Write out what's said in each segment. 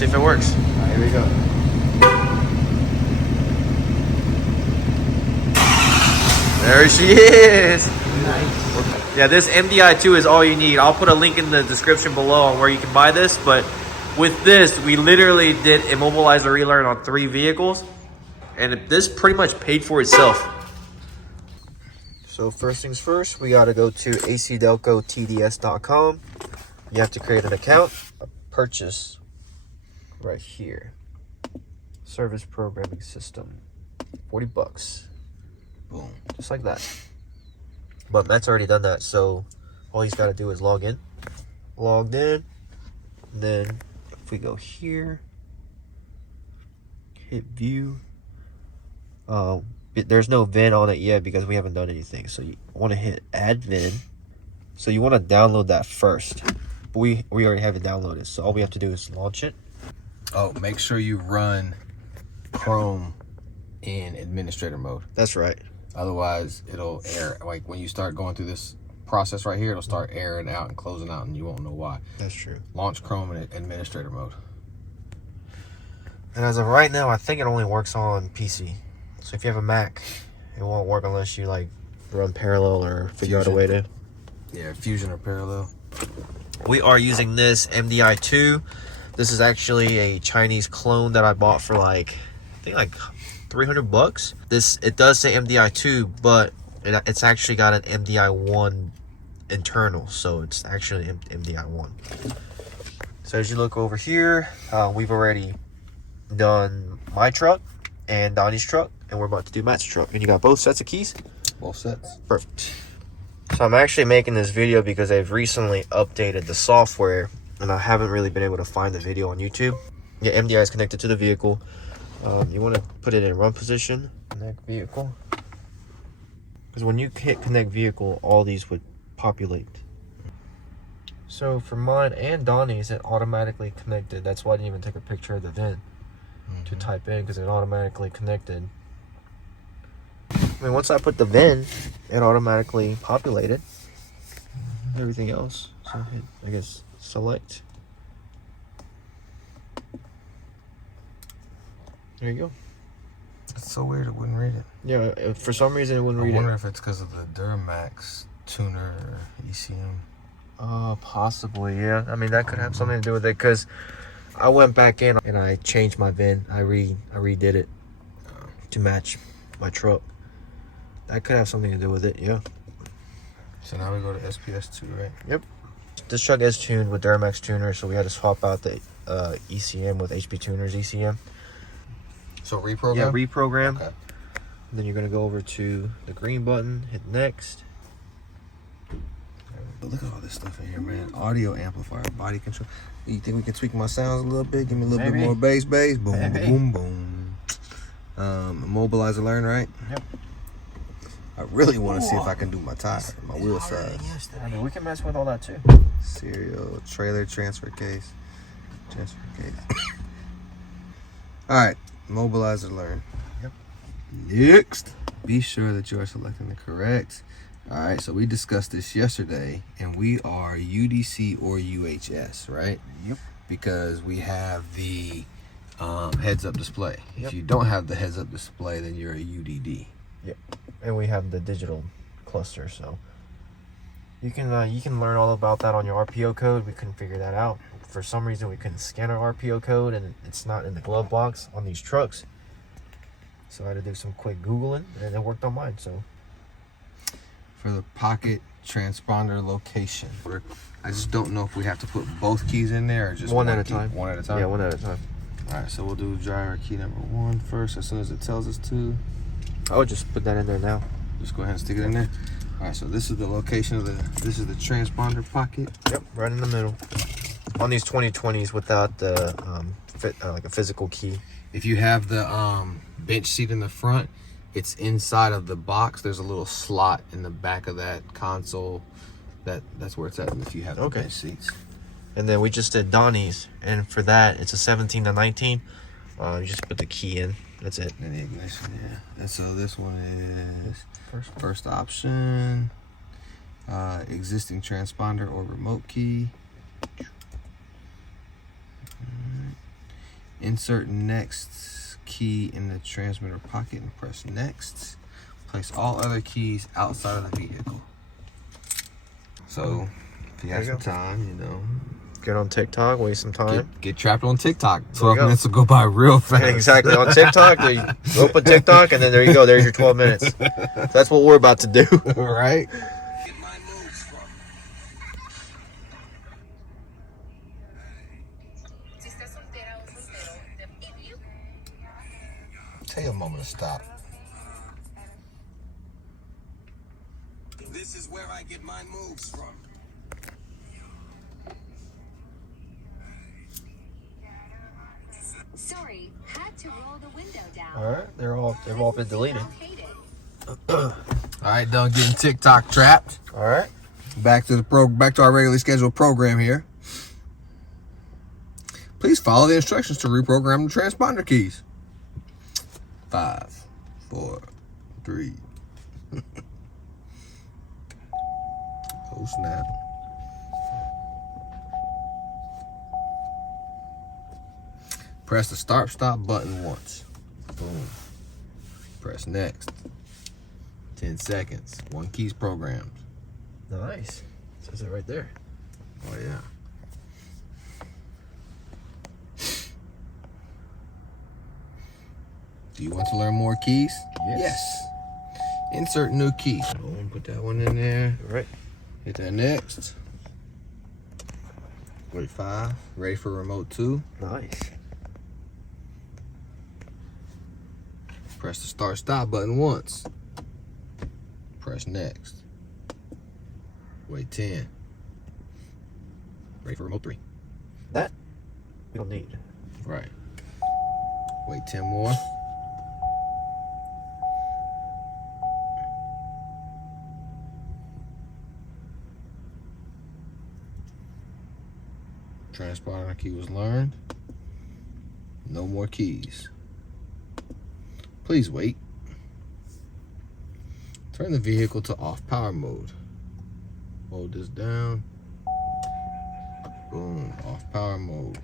see if it works. All right, here we go. There she is. Nice. Yeah, this MDI2 is all you need. I'll put a link in the description below on where you can buy this. But with this, we literally did Immobilizer Relearn on 3 vehicles. And this pretty much paid for itself. So first things first, we got to go to acdelcotds.com. You have to create an account. Purchase right here. Service programming system. 40 bucks. Boom. Just like that. But Matt's already done that, so all he's got to do is log in. Logged in. And then if we go here, hit view. There's no VIN on it yet because we haven't done anything. So you want to hit add VIN. So you want to download that first. But we already have it downloaded. So all we have to do is launch it. Oh, make sure you run Chrome in administrator mode. That's right. Otherwise, it'll error. Like when you start going through this process right here, it'll start erroring out and closing out, and you won't know why. That's true. Launch Chrome in administrator mode. And as of right now, I think it only works on PC. So if you have a Mac, it won't work unless you like run parallel or figure out a way to. Yeah, Fusion or parallel. We are using this MDI2. This is actually a Chinese clone that I bought for like, I think like 300 bucks. It does say MDI2, but it's actually got an MDI1 internal, so it's actually MDI1. So as you look over here, we've already done my truck and Donnie's truck, and we're about to do Matt's truck. And you got both sets of keys? Both sets. Perfect. So I'm actually making this video because they've recently updated the software, and I haven't really been able to find the video on YouTube. Yeah, MDI is connected to the vehicle. You want to put it in run position, connect vehicle. Because when you hit connect vehicle, all these would populate. So for mine and Donnie's, it automatically connected. That's why I didn't even take a picture of the VIN to type in, because it automatically connected. I mean, once I put the VIN, it automatically populated everything else. So hit, I guess, select. There you go. It's so weird it wouldn't read it. Yeah, for some reason it wouldn't read it. I wonder if it's because of the Duramax tuner or ECM. Possibly, yeah. I mean, that could have something to do with it, because I went back in and I changed my VIN. I redid it to match my truck. That could have something to do with it, yeah. So now we go to SPS2, right? Yep. This truck is tuned with Duramax tuner, so we had to swap out the ECM with HP Tuner's ECM. So reprogram? Yeah, reprogram. Okay. Then you're going to go over to the green button, hit next. But look at all this stuff in here, man. Audio amplifier, body control. You think we can tweak my sounds a little bit? Give me a little bit more bass. Boom, boom, boom. Immobilizer Learn, right? Yep. I really want to see if I can do my tire, my wheel size. I mean, we can mess with all that too. Serial, trailer, transfer case. All right, Immobilizer Learn. Yep. Next, be sure that you are selecting the correct. All right, so we discussed this yesterday, and we are UDC or UHS, right? Yep. Because we have the heads-up display. Yep. If you don't have the heads-up display, then you're a UDD. Yep. And we have the digital cluster, so you can learn all about that on your RPO code. We couldn't figure that out. For some reason, we couldn't scan our RPO code, and it's not in the glove box on these trucks. So I had to do some quick Googling, and it worked on mine. So for the pocket transponder location, I just don't know if we have to put both keys in there or just one at a time. One at a time? Yeah, one at a time. All right, so we'll do driver key number 1 first as soon as it tells us to. I would just put that in there now. Just go ahead and stick it in there. All right, so this is the location of this is the transponder pocket. Yep, right in the middle. On these 2020s without the like a physical key. If you have the bench seat in the front, it's inside of the box. There's a little slot in the back of that console. That's where it's at if you have the bench seats. And then we just did Donnie's, and for that it's a 17 to 19. You just put the key in. That's it. And the ignition, yeah. And so this one is first option, existing transponder or remote key. Insert next key in the transmitter pocket and press next. Place all other keys outside of the vehicle. So, if you have some time, you know. Get on TikTok, waste some time. Get trapped on TikTok. 12 minutes will go by real fast. Exactly. On TikTok, you open TikTok, and then there you go. There's your 12 minutes. That's what we're about to do. Right? Take a moment to stop. This is where I get my moves from. Sorry, had to roll the window down. All right, they've all been deleted. All right, done getting TikTok trapped. All right, back to our regularly scheduled program here. Please follow the instructions to reprogram the transponder keys. 5, 4, 3. Oh snap. Press the start-stop button once. Boom. Press next. 10 seconds. 1 key's programmed. nice. Says it right there. Oh yeah. Do you want to learn more keys? Yes. Insert new key. Boom, put that one in there. All right. Hit that next. Wait 5. Ready for remote 2. Nice. Press the start stop button once. Press next. Wait 10. Ready for remote 3. That we don't need. Right. Wait 10 more. Transponder key was learned. No more keys. Please wait. Turn the vehicle to off power mode. Hold this down. Boom, off power mode.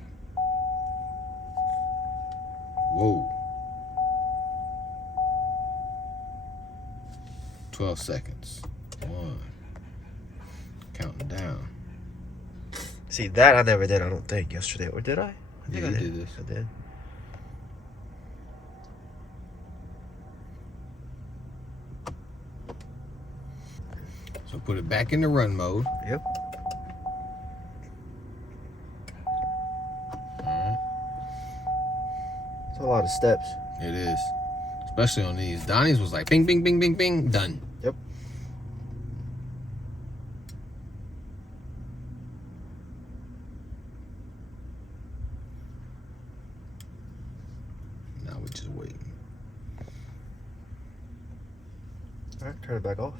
Whoa. 12 seconds. 1. Counting down. See, that I never did, I don't think, yesterday. Or did I? I think Yeah, I you did. did this. I did. So put it back into run mode. Yep. Alright. It's a lot of steps. It is. Especially on these. Donnie's was like bing, bing, bing, bing, bing, done. Yep. Now we're just waiting. All right, turn it back off.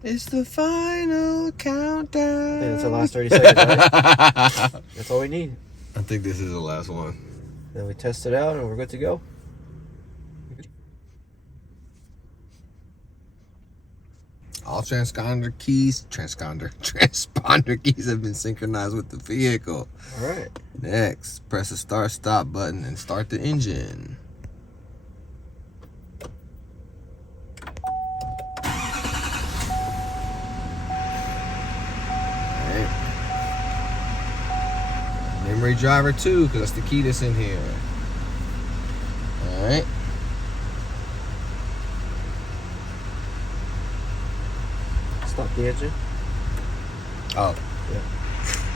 It's the final countdown. Yeah, it's the last 30 seconds, right? That's all we need. I think this is the last one. Then we test it out and we're good to go. All transponder keys have been synchronized with the vehicle. All right. Next, press the start stop button and start the engine. Alright. Memory driver 2, because that's the key that's in here. Alright. Stop the engine. Oh,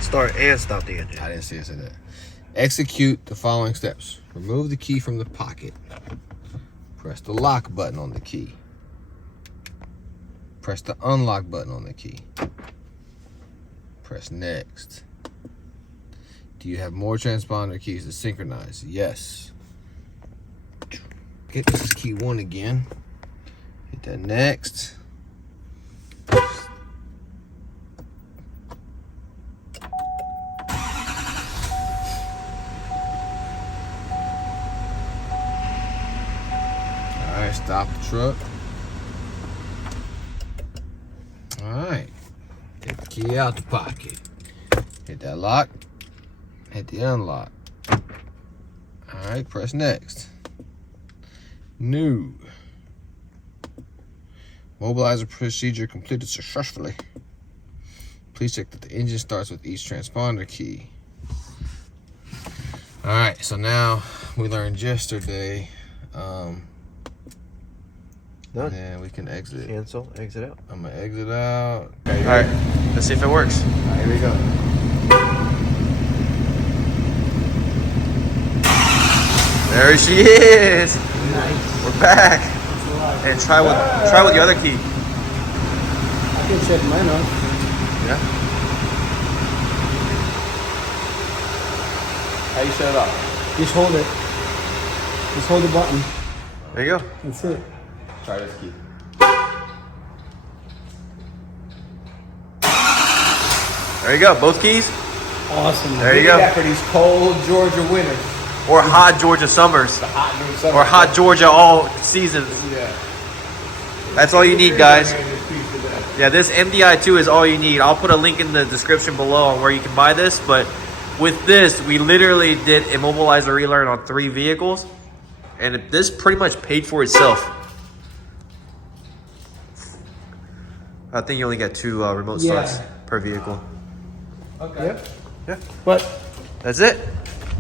Start and stop the engine. I didn't see it say that. Execute the following steps. Remove the key from the pocket. Press the lock button on the key. Press the unlock button on the key. Press next. Do you have more transponder keys to synchronize? Yes. Okay, this is key 1 again. Hit that next. Alright, stop the truck. key out the pocket. Hit that lock. Hit the unlock. Alright, press next. New. Mobilizer procedure completed successfully. Please check that the engine starts with each transponder key. Alright, so now we learned yesterday. Done. Then we can exit. Cancel, exit out. I'm gonna exit out. All right, let's see if it works. Here we go. There she is. Nice. We're back. And try with the other key. I can check mine out. Yeah. How you shut it off? Just hold it. Just hold the button. There you go. That's it. Try this key. There you go. Both keys. Awesome. There you go. For these cold Georgia winters. Or hot Georgia summers. The hot Georgia summer. Or hot Georgia all seasons. Yeah. That's all you need, guys. Yeah, this MDI2 is all you need. I'll put a link in the description below on where you can buy this. But with this, we literally did Immobilizer Relearn on 3 vehicles. And this pretty much paid for itself. I think you only get 2 remote starts per vehicle. Okay. Yep. Yeah. But That's it.